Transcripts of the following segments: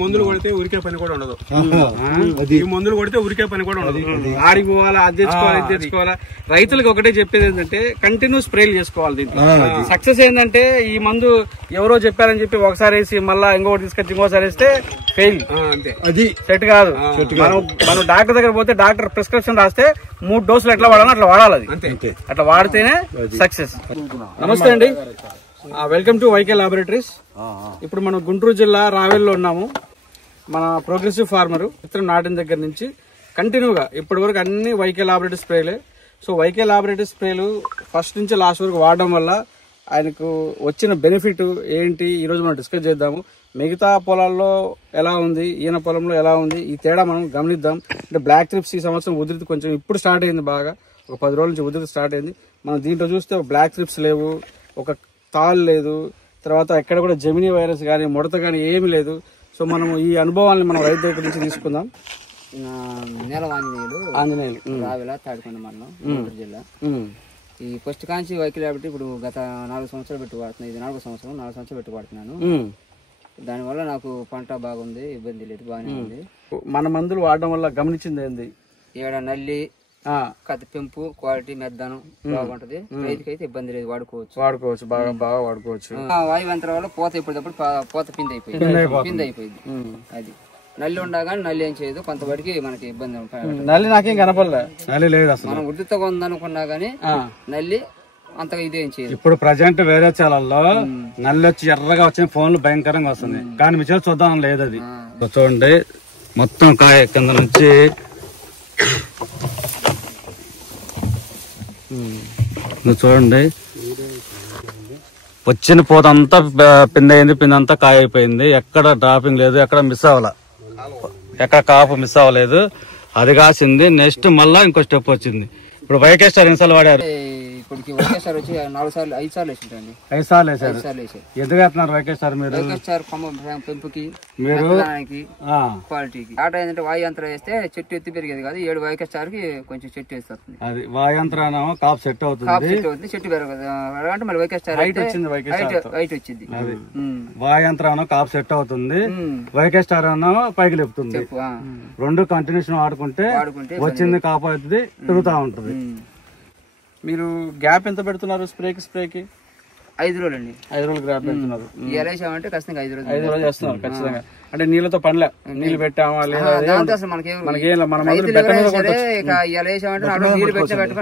మందులు కొడితే ఉరికే పని కూడా ఉండదు. ఈ మందులు కొడితే ఉరికే పని కూడా ఉండదు. ఆడికి పోవాలా, అది తెచ్చుకోవాలి, ఇది తెచ్చుకోవాలా. రైతులకు ఒకటే చెప్పేది ఏంటంటే కంటిన్యూ స్ప్రేలు చేసుకోవాలి. దీంట్లో సక్సెస్ ఏంటంటే ఈ మందు ఎవరో చెప్పారని చెప్పి ఒకసారి వేసి మళ్ళా ఇంకోటి తీసుకొచ్చి ఇంకోసారి వేస్తే ఫెయిల్, అంతే. అది సెట్ కాదు. మనం డాక్టర్ దగ్గర పోతే డాక్టర్ ప్రిస్క్రిప్షన్ రాస్తే 3 డోసులు ఎట్లా వాడాలో అట్లా వాడాలి. అది అట్లా వాడితేనే సక్సెస్. నమస్తే అండి, వెల్కమ్ టు వైకే లాబొరేటరీస్. ఇప్పుడు మనం గుంటూరు జిల్లా రావెల్లో ఉన్నాము. మన ప్రోగ్రెసివ్ ఫార్మర్ విత్తనం నాటిన దగ్గర నుంచి కంటిన్యూగా ఇప్పటి వరకు అన్ని వైకే లాబొరేటరీ స్ప్రేలే. సో వైకే లాబొరేటరీ స్ప్రేలు ఫస్ట్ నుంచి లాస్ట్ వరకు వాడడం వల్ల ఆయనకు వచ్చిన బెనిఫిట్ ఏంటి ఈరోజు మనం డిస్కస్ చేద్దాము. మిగతా పొలాల్లో ఎలా ఉంది, ఈయన పొలంలో ఎలా ఉంది, ఈ తేడా మనం గమనిద్దాం. అంటే బ్లాక్ ట్రిప్స్ ఈ సంవత్సరం ఉధృతి కొంచెం ఇప్పుడు స్టార్ట్ అయింది, బాగా ఒక 10 రోజుల నుంచి ఉధృతి స్టార్ట్ అయింది. మనం దీంట్లో చూస్తే బ్లాక్ ట్రిప్స్ లేవు, ఒక తాల్ లేదు, తర్వాత ఎక్కడ కూడా జెమినీ వైరస్ కానీ ముడత కానీ ఏమి లేదు. సో మనం ఈ అనుభవాన్ని మనం రైతు దగ్గర నుంచి తీసుకుందాం. ఆంజనేయులు రావెల తాడికొండ మండలం గుంటూరు జిల్లా. ఈ ఫస్ట్ కాంచి వైకిల్ కాబట్టి ఇప్పుడు గత 4 సంవత్సరాలు పెట్టి వాడుతున్నాను. ఇది 4వ సంవత్సరం, 4 సంవత్సరాలు పెట్టి వాడుతున్నాను. దానివల్ల నాకు పంట బాగుంది, ఇబ్బంది లేదు, బాగానే ఉంది. మన మందులు వాడడం వల్ల గమనించింది ఏంది? ఏడ నల్లి కత్తి పెంపు క్వాలిటీ మెద్దనం బాగుంటది. రైతుకైతే ఇబ్బంది లేదు, వాడుకోవచ్చు, బాగా వాడుకోవచ్చు. వాయు యంత్రం వల్ల పోత ఇప్పటికప్పుడు పోత పిండి అయిపోయింది. అది నల్లి ఉండగానే నల్లి ఏం చేయదు, కొంతవరకు మనకి ఇబ్బంది ఉంటుంది. నల్లి నాకేం కనపడలే, నల్లి లేదు అసలు. మనం ఉద్రితగా ఉందనుకున్నా గానీ నల్లి అంతగా ఇదేం చేయదు. ఇప్పుడు ప్రజెంట్ వేరే చాలల్లో నల్లి వచ్చి ఎర్రగా వచ్చిన ఫోన్లు భయంకరంగా వస్తుంది, కానీ మీ చేతి చూద్దాం లేదు. అది చూడండి, మొత్తం కాయ కింద నుంచి చూడండి, వచ్చిన పూత అంతా పిండి అయింది, పిండి అంతా కాయ అయిపోయింది. ఎక్కడ డ్రాపింగ్ లేదు, ఎక్కడ మిస్ అవ్వాల, ఎక్కడ కాపు మిస్ అవ్వలేదు. అది కాసింది. నెక్స్ట్ మళ్ళా ఇంకో స్టెప్ వచ్చింది. ఇప్పుడు వైకే స్టార్ ఎన్నిసార్లు వాడారు? ఇప్పటికి వైకే స్టార్ వచ్చి 4 సార్లు 5 సార్లు వేసింటండి. 5 సార్లు వేసారు. ఎందుకు వేస్తున్నారు వైకే స్టార్ మీరు? వైకే స్టార్ పెంపుకి, మీరు క్వాలిటీకి. ఆట ఏంటంటే వాయు యంత్రం వేస్తే చెట్టు ఎత్తి పెరిగేది కాదు. 7 వైకే స్టార్ కి కొంచెం చెట్టు వేస్తుంది. అది వాయు యంత్రం కాపు సెట్ అవుతుంది, చెట్టు పెరగదు. అంటే మళ్ళీ వైకే స్టార్ హైట్ వచ్చింది. వాయు యంత్రం కాపు సెట్ అవుతుంది, వైకే స్టార్ పైకి లేపుతుంది. 2 కంటిన్యూషన్ వాడుకుంటే వచ్చింది కాపు అవుతుంది, పెరుగుతా ఉంటుంది. మీరు గ్యాప్ ఎంత పెడుతున్నారు స్ప్రేకి? 5 రోజులు అండి. 5 రోజులు గ్యాప్ పెడుతున్నారు. అంటే ఖచ్చితంగా 5 రోజులు చేస్తున్నారు ఖచ్చితంగా. అంటే నీళ్ళతో పనిలే, నీళ్ళు పెట్టామా లేదా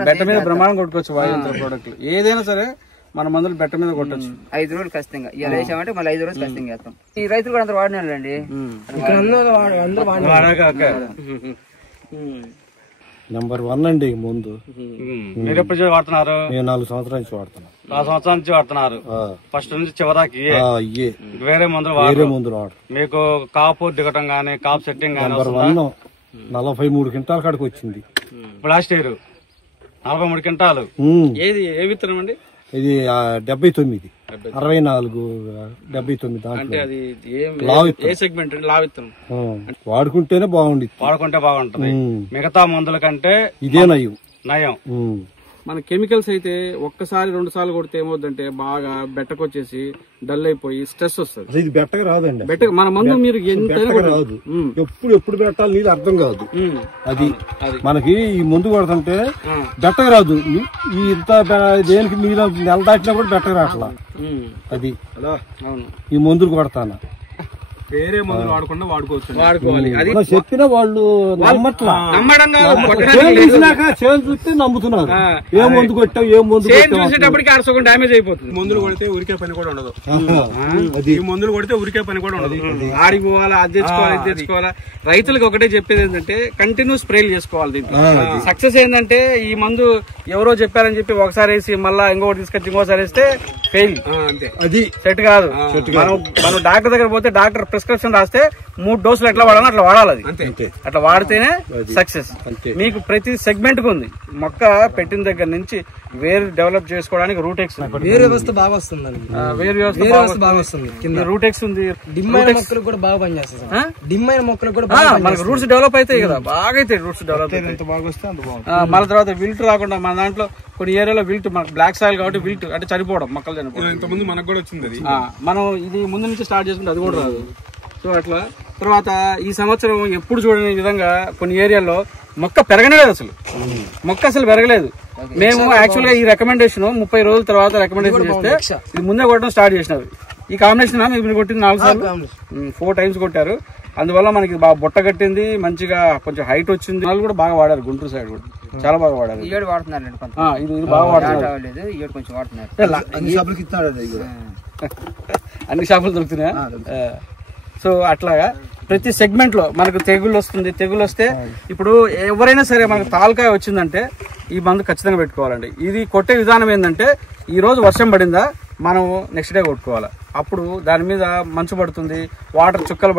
బెట్ట మీద బ్రహ్మాండం కొట్టుకోవచ్చు. వాయు ప్రోడక్ట్లు ఏదైనా సరే మన మందులు బెట్ట మీద కొట్టచ్చు. 5 రోజులు ఖచ్చితంగా ఇలా వేసామంటే మళ్ళీ 5 రోజులు ఖచ్చితంగా వేస్తాం. ఈ రైతులు కూడా అందరూ వాడినారండి. నెంబర్ 1 అండి ముందు. మీరు ఎప్పుడు వాడుతున్నారు? నేను 4 సంవత్సరాల నుంచి వాడుతున్నాను. 4 సంవత్సరాల నుంచి వాడుతున్నారు. ఫస్ట్ నుంచి చివరికి వేరే మందులు వాడు. మీకు కాపు దిగటం గానీ, కాపు సెట్టింగ్ గానీ? నెంబర్ 1 43 క్వింటాల కాడికి వచ్చింది లాస్ట్ ఇయర్. 43 క్వింటాలు. ఏది ఏ విత్తనం అండి? ఇది 79, 64, 79. అంటే అది ఏ సెగ్మెంట్? లావిత్తనం. వాడుకుంటేనే బాగుంటది. మిగతా మందుల కంటే ఇదే నయం. మన కెమికల్స్ అయితే ఒక్కసారి 2 సార్లు కొడితే ఏమవుతుందంటే బాగా బెట్టకొచ్చేసి డల్ అయిపోయి స్ట్రెస్ వస్తుంది. ఇది బెట్టగా రాదండి. మన మందు మీరు ఎంత రాదు, ఎప్పుడు పెట్టాలి నీళ్ళు అర్థం కాదు. అది మనకి ఈ ముందు కొడుతుంటే బెట్టగా రాదు. ఇంత దేనికి నీళ్ళు నెల దాటినా కూడా బెట్టగా రావట్లా. అది ఈ మందులు కొడతాను. వేరే మందులు వాడకుండా వాడుకోవాలి. అది చెప్పిన వాళ్ళు చూస్తే నమ్ముతున్నారు. ఏ మందు కొట్టావు, ఏ మందు చూసేటప్పటికి అరసగం డ్యామేజ్ అయిపోతుంది. మందులు కొడితే ఉరికే పని కూడా ఉండదు. ఈ మందులు కొడితే ఉరికే పని కూడా ఉండదు. ఆడికి పోవాలా, అది తెచ్చుకోవాలి, ఇది తెచ్చుకోవాలా. రైతులకు ఒకటే చెప్పేది ఏంటంటే కంటిన్యూ స్ప్రేలు చేసుకోవాలి. దీంట్లో సక్సెస్ ఏంటంటే ఈ మందు ఎవరో చెప్పారని చెప్పి ఒకసారి వేసి మళ్ళా ఇంకోటి తీసుకొచ్చి ఇంకోసారి వేస్తే ఫెయిల్, అంతే. అది సెట్ కాదు. మనం డాక్టర్ దగ్గర పోతే డాక్టర్ ప్రిస్క్రిప్షన్ రాస్తే 3 డోసులు ఎట్లా వాడాలో అట్లా వాడాలి. అది అంతే. అట్లా వాడితేనే సక్సెస్. మీకు ప్రతి సెగ్మెంట్ కు ఉంది. మొక్క పెట్టిన దగ్గర నుంచి వేరు డెవలప్ చేసుకోవడానికి రూటెక్స్, వేరు వ్యవస్థ బాగా వస్తుంది. వేరు వ్యవస్థ బాగా వస్తుంది. రూటెక్స్ ఉంది. డిమ్మైన మొక్కలు కూడా బాగా పనిచేస్తుంది. డిమ్మైన మొక్కలు కూడా మనకు రూట్స్ డెవలప్ అవుతాయి కదా, బాగా అయితే రూట్స్ డెవలప్ ఎంత బాగా వస్తే అంత బాగుంటుంది. మళ్ళీ తర్వాత విల్ట్ రాకుండా మన దాంట్లో కొన్ని ఏరియాలో విల్ట్, మనకు బ్లాక్ సాయిల్ కాబట్టి విల్ట్ అంటే చనిపోవడం, మొక్కలు చనిపోవడం. ఇంతకుముందు మనకు కూడా వచ్చింది. మనం ఇది ముందు నుంచి స్టార్ట్ చేసుకుంటే అది కూడా రాదు. సో అట్లా తర్వాత ఈ సంవత్సరం ఎప్పుడు చూడని విధంగా కొన్ని ఏరియాల్లో మొక్క పెరగలేదు, అసలు మొక్క అసలు పెరగలేదు. మేము యాక్చువల్ గా ఈ రికమెండేషన్ 30 రోజుల తర్వాత రికమెండేషన్ చేస్తే ఇది ముందే కొట్టడం స్టార్ట్ చేసినారు. ఈ కాంబినేషన్ మీరు కొట్టింది 4 సార్లు 4 టైమ్స్ కొట్టారు. అందువల్ల మనకి బాగా బుట్ట కట్టింది, మంచిగా కొంచెం హైట్ వచ్చింది. వాళ్ళు కూడా బాగా వాడారు, గుంటూరు సైడ్ కూడా చాలా బాగా వాడారు. ఇది బాగా వాడుతున్నారు, అన్ని షాపులు దొరుకుతున్నాయా? సో అట్లాగా ప్రతి సెగ్మెంట్ లో మనకు తెగులు వస్తుంది. తెగులు వస్తే ఇప్పుడు ఎవరైనా సరే మనకు తాలకాయ వచ్చిందంటే ఈ మందు ఖచ్చితంగా పెట్టుకోవాలండి. ఇది కొట్టే విధానం ఏంటంటే ఈ రోజు వర్షం పడిందా మనం నెక్స్ట్ డే కొట్టుకోవాలి. అప్పుడు దాని మీద మంచు పడుతుంది, వాటర్ చుక్కలు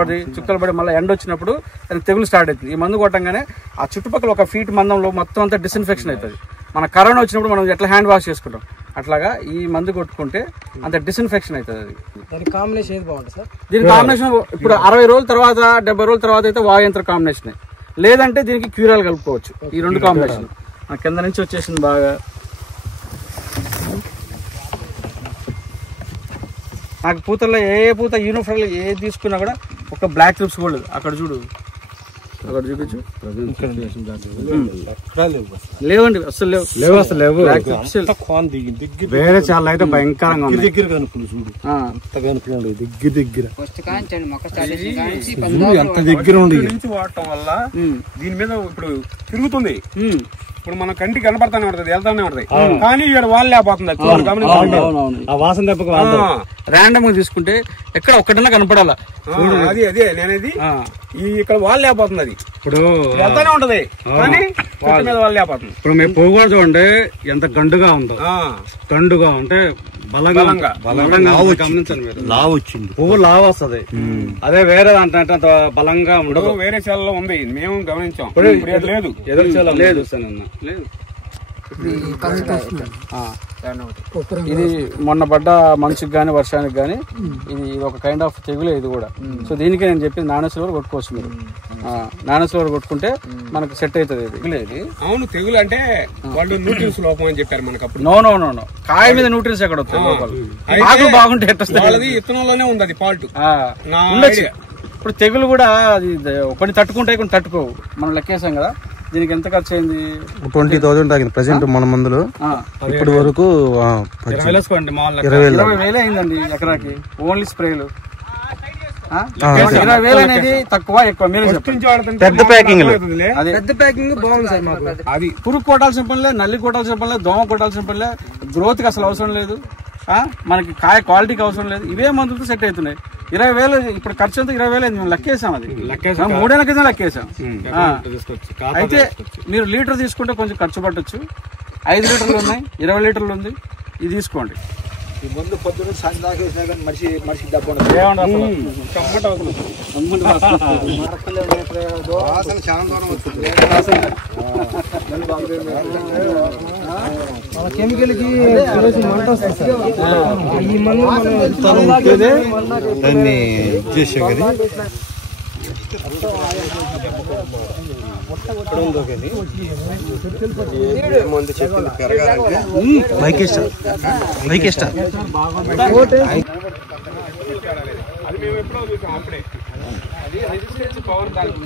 పడి మళ్ళీ ఎండ వచ్చినప్పుడు దానికి తెగులు స్టార్ట్ అవుతుంది. ఈ మందు కొట్టంగానే ఆ చుట్టుపక్కల 1 ఫీట్ మందంలో మొత్తం అంతా డిస్ఇన్ఫెక్షన్ అవుతుంది. మన కరోనా వచ్చినప్పుడు మనం ఎట్లా హ్యాండ్ వాష్ చేసుకుంటాం అట్లాగా ఈ మందు కొట్టుకుంటే అంత డిస్ఇన్ఫెక్షన్ అవుతుంది. అది దీని కాంబినేషన్ ఇప్పుడు 60 రోజుల తర్వాత 70 రోజుల తర్వాత అయితే వాయుయంత్ర కాంబినేషన్, లేదంటే దీనికి క్యూరాలు కలుపుకోవచ్చు. ఈ 2 కాంబినేషన్ కింద నుంచి వచ్చేసింది బాగా. నాకు పూతల్లో ఏ పూత యూనిఫామ్ ఏ తీసుకున్నా కూడా ఒక బ్లాక్ ట్రిప్స్ కూడా లేదు. అక్కడ చూడు, అక్కడ చూపించు, లేవండి అసలు లేవు అసలు లేవు. వేరే చాలా అయితే భయంకరంగా దగ్గర ఎంత దగ్గర ఉండి వాడటం వల్ల దీని మీద ఇప్పుడు తిరుగుతుంది. ఇప్పుడు మన కంటికి కనపడతానే ఉంటది, వెళ్తానే ఉంటది, కానీ ఇక్కడ వాళ్ళు లేకపోతుంది. ఆ వాసన దెబ్బకు ర్యాండమ్ గా తీసుకుంటే ఎక్కడ ఒక్కటన్నా కనపడాలా. అది అదే నేనేది ఈ ఇక్కడ వాళ్ళు లేకపోతుంది. అది ఇప్పుడు వెళ్తానే ఉంటది, కానీ వాళ్ళు లేకపోతుంది. ఇప్పుడు మేము పువ్వు కూడా చూడండి ఎంత గండుగా ఉందో, గండుగా ఉంటే బలంగా గమనించండి మీరు. లావు వచ్చింది, పువ్వు లావు వస్తుంది. అదే వేరే అంటే బలంగా ఉండదు. వేరే చెల్లలో ఉంది, మేము గమనించాం. లేదు ఎదురు చెల్ల లేదు లేదు. ఇది మొన్న పడ్డ మంచుకి గానీ వర్షానికి గానీ ఇది ఒక కైండ్ ఆఫ్ తెగులే ఇది కూడా. సో దీనికి నేను చెప్పింది నానోసిల్వర్ కొట్టుకోవచ్చు. మీరు నానోసిల్వర్ కొట్టుకుంటే మనకు సెట్ అవుతుంది. ఇది అవును, తెగులు అంటే వాళ్ళు న్యూట్రియన్స్ లోపం అని చెప్పారు మనకు అప్పుడు. నో నో నో నో, కాయ మీద న్యూట్రియన్స్ ఎక్కడ వస్తాయి? ఆకులు బాగుంటే ఇత్తనంలోనే ఉంది అది ఫాల్ట్. ఇప్పుడు తెగులు కూడా అది కొన్ని తట్టుకుంటాయి, కొన్ని తట్టుకోవు. మనం లెక్కేసాం కదా. దీనికి ఎంత ఖర్చు అయింది? 20,000 తాగింది ప్రెసెంట్ మన మందులు. ఇప్పటి వరకు 20,000 అయిందండి ఎకరాకి ఓన్లీ స్ప్రేలు. 20,000 అనేది తక్కువ ఎక్కువ. పెద్ద ప్యాకింగ్ బాగుంది సార్ మాకు. అది పురుగు కొట్టాల్సిన పనిలే, నల్లి కొట్టాల్సిన పనిలే, దోమ కొట్టాల్సిన పనిలే, గ్రోత్ కి అసలు అవసరం లేదు, మనకి కాయ క్వాలిటీకి అవసరం లేదు. ఇవే మందులతో సెట్ అవుతున్నాయి. 20,000 ఇప్పుడు ఖర్చు అంతా 20,000 అయింది. మేము లెక్కేసాం, అది 3 నెలల కింద లెక్కేసాం. అయితే మీరు లీటర్ తీసుకుంటే కొంచెం ఖర్చు పట్టొచ్చు. 5 లీటర్లు ఉన్నాయి, 20 లీటర్లు ఉంది, ఇది తీసుకోండి. ఈ ముందు పొద్దున్న సాయంత్రం దాకా వేసినా కానీ మనిషి డబ్బు కెమికల్ కి ఈ మందు దాన్ని చేసాం కదా. మందు చెప్పింది పెరగాలంటే మైక్ ఇష్టం. అది మేము ఎప్పుడో చూసాం అప్పుడే. అది రెసిస్టెన్స్ పవర్ దానికి